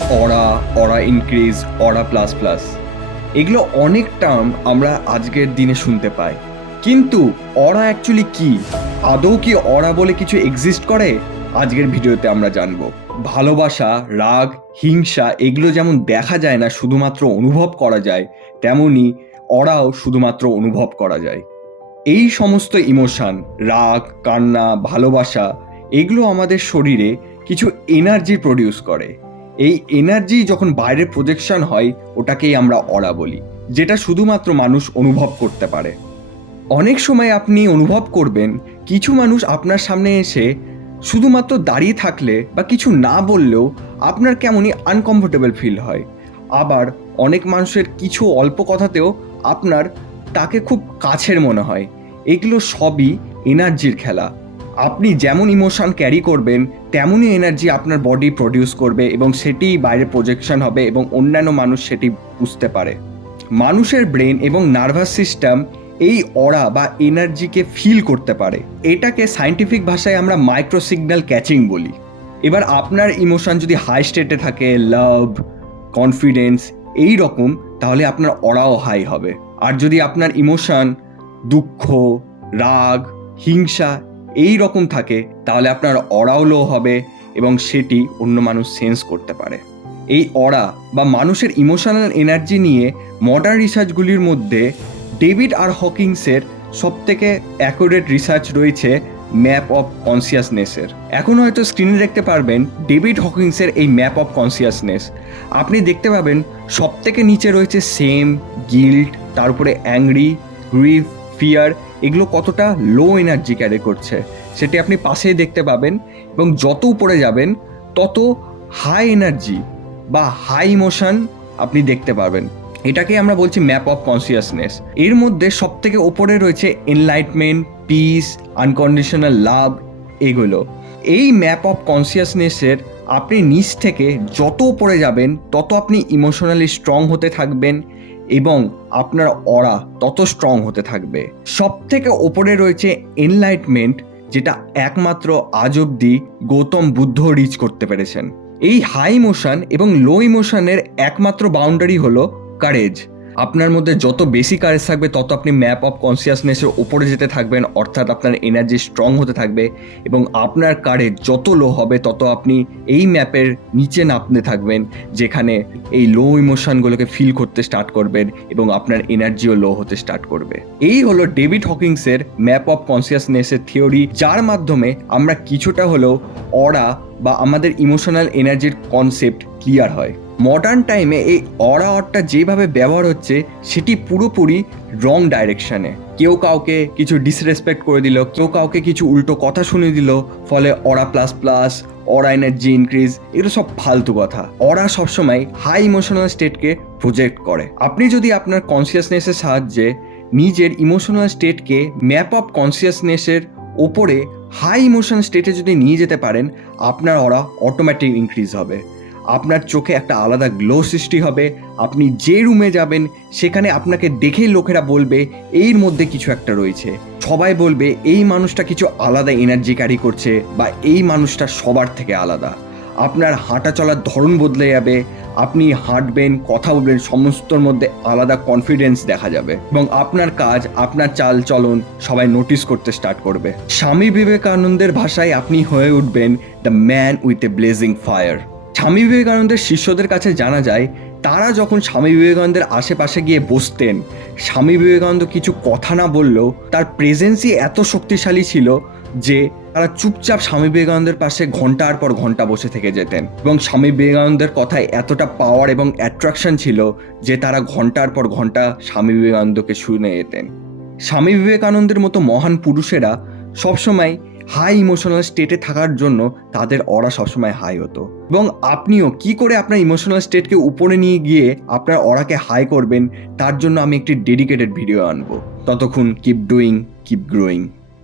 অরা, অরা increase, অরা plus plus, এগুলো অনেক term আমরা আজকের দিনে শুনতে পাই। কিন্তু অরা অ্যাকচুয়ালি কি? আদৌ কি অরা বলে কিছু এক্সিস্ট করে? আজকের ভিডিওতে আমরা জানবো। ভালোবাসা, রাগ, হিংসা এগুলো যেমন দেখা যায় না, শুধুমাত্র অনুভব করা যায়, তেমনি অরাও শুধুমাত্র অনুভব করা যায়। এই সমস্ত ইমোশন, রাগ, কান্না, ভালোবাসা, এগুলো আমাদের শরীরে কিছু এনার্জি প্রডিউস করে। এই এনার্জি যখন বাইরে প্রজেকশন হয়, ওটাকেই আমরা অরা বলি, যেটা শুধুমাত্র মানুষ অনুভব করতে পারে। অনেক সময় আপনি অনুভব করবেন কিছু মানুষ আপনার সামনে এসে শুধুমাত্র দাঁড়িয়ে থাকলে বা কিছু না বললেও আপনার কেমনই আনকমফোর্টেবল ফিল হয়। আবার অনেক মানুষের কিছু অল্প কথাতেও আপনার তাকে খুব কাছের মনে হয়। এগুলো সবই এনার্জির খেলা। আপনি যেমন ইমোশন ক্যারি করবেন তেমনই এনার্জি আপনার বডি প্রডিউস করবে এবং সেটি বাইরে প্রজেকশন হবে এবং অন্যান্য মানুষ সেটি বুঝতে পারে। মানুষের ব্রেন এবং নার্ভাস সিস্টেম এই অরা বা এনার্জিকে ফিল করতে পারে। এটাকে সায়েন্টিফিক ভাষায় আমরা মাইক্রো সিগন্যাল ক্যাচিং বলি। এবার আপনার ইমোশন যদি হাই স্টেটে থাকে, লাভ, কনফিডেন্স এই রকম, তাহলে আপনার অরাও হাই হবে। আর যদি আপনার ইমোশন দুঃখ, রাগ, হিংসা এই রকম থাকে, তাহলে আপনার অরাও লো হবে এবং সেটি অন্য মানুষ সেন্স করতে পারে। এই অরা বা মানুষের ইমোশনাল এনার্জি নিয়ে মডার্ন রিসার্চগুলির মধ্যে ডেভিড আর হকিংসের সবথেকে অ্যাকুরেট রিসার্চ রয়েছে ম্যাপ অফ কনসিয়াসনেসের। এখন হয়তো স্ক্রিনে দেখতে পারবেন ডেভিড হকিংসের এই ম্যাপ অফ কনসিয়াসনেস। আপনি দেখতে পাবেন সবথেকে নিচে রয়েছে সেম, গিল্ট, তারপরে অ্যাংরি, গ্রিফ, ফিয়ার, এগুলো কতটা লো এনার্জি ক্যারি করছে সেটি আপনি পাশেই দেখতে পাবেন। এবং যত উপরে যাবেন তত হাই এনার্জি বা হাই ইমোশন আপনি দেখতে পাবেন। এটাকে আমরা বলছি ম্যাপ অফ কনসিয়াসনেস। এর মধ্যে সবথেকে ওপরে রয়েছে এনলাইটমেন্ট, পিস, আনকন্ডিশনাল লাভ, এগুলো। এই ম্যাপ অফ কনসিয়াসনেসের আপনি নিচ থেকে যত উপরে যাবেন তত আপনি ইমোশনালি স্ট্রং হতে থাকবেন এবং আপনার অরা তত স্ট্রং হতে থাকবে। সবথেকে ওপরে রয়েছে এনলাইটমেন্ট, যেটা একমাত্র আজ অবধি গৌতম বুদ্ধ রিচ করতে পেরেছেন। এই হাই ইমোশন এবং লো ইমোশনের একমাত্র বাউন্ডারি হলো কারেজ। আপনার মধ্যে যত বেশি কারেজ থাকবে তত আপনি ম্যাপ অফ কনসিয়াসনেসের উপরে যেতে থাকবেন, অর্থাৎ আপনার এনার্জি স্ট্রং হতে থাকবে। এবং আপনার কারেজ যত লো হবে তত আপনি এই ম্যাপের নিচে নামতে থাকবেন, যেখানে এই লো ইমোশনগুলোকে ফিল করতে স্টার্ট করবেন এবং আপনার এনার্জিও লো হতে স্টার্ট করবে। এই হলো ডেভিড হকিংসের ম্যাপ অফ কনসিয়াসনেসের থিওরি, যার মাধ্যমে আমরা কিছুটা হলেও অরা বা আমাদের ইমোশনাল এনার্জির কনসেপ্ট ক্লিয়ার হয়। মডার্ন টাইমে এই অরাটা যেভাবে ব্যবহার হচ্ছে সেটি পুরোপুরি রং ডাইরেকশানে। কেউ কাউকে কিছু ডিসরেসপেক্ট করে দিল, কেউ কাউকে কিছু উল্টো কথা শুনিয়ে দিল, ফলে অরা প্লাস প্লাস, অরা এনার্জি ইনক্রিজ, এগুলো সব ফালতু কথা। অরা সবসময় হাই ইমোশনাল স্টেটকে প্রজেক্ট করে। আপনি যদি আপনার কনসিয়াসনেসের সাহায্যে নিজের ইমোশনাল স্টেটকে ম্যাপ অফ কনসিয়াসনেসের ওপরে হাই ইমোশন স্টেটে যদি নিয়ে যেতে পারেন, আপনার অরা অটোমেটিক ইনক্রিজ হবে। আপনার চোখে একটা আলাদা গ্লো সৃষ্টি হবে। আপনি যে রুমে যাবেন সেখানে আপনাকে দেখেই লোকেরা বলবে এর মধ্যে কিছু একটা রয়েছে। সবাই বলবে এই মানুষটা কিছু আলাদা এনার্জি ক্যারি করছে বা এই মানুষটা সবার থেকে আলাদা। আপনার হাঁটা চলার ধরন বদলে যাবে, আপনি হাঁটবেন, কথা বলবেন, সমস্তর মধ্যে আলাদা কনফিডেন্স দেখা যাবে এবং আপনার কাজ, আপনার চাল চলন সবাই নোটিস করতে স্টার্ট করবে। স্বামী বিবেকানন্দের ভাষায় আপনি হয়ে উঠবেন the man with a blazing fire. স্বামী বিবেকানন্দের শিষ্যদের কাছে জানা যায় তারা যখন স্বামী বিবেকানন্দের আশেপাশে গিয়ে বসতেন, স্বামী বিবেকানন্দ কিছু কথা না বললেও তার প্রেজেন্সই এত শক্তিশালী ছিল যে তারা চুপচাপ স্বামী বিবেকানন্দের পাশে ঘন্টার পর ঘন্টা বসে থেকে যেতেন এবং স্বামী বিবেকানন্দের কথায় এতটা পাওয়ার এবং অ্যাট্রাকশন ছিল যে তারা ঘন্টার পর ঘন্টা স্বামী বিবেকানন্দকে শুনে যেতেন। স্বামী বিবেকানন্দের মতো মহান পুরুষেরা সবসময় হাই ইমোশনাল স্টেটে থাকার জন্য তাদের অরা সবসময় হাই হতো। এবং আপনিও কি করে আপনার ইমোশনাল স্টেটকে উপরে নিয়ে গিয়ে আপনার অরাকে হাই করবেন, তার জন্য আমি একটি ডেডিকেটেড ভিডিও আনবো। ততক্ষণ কিপ ডুইং, কিপ গ্রোয়িং।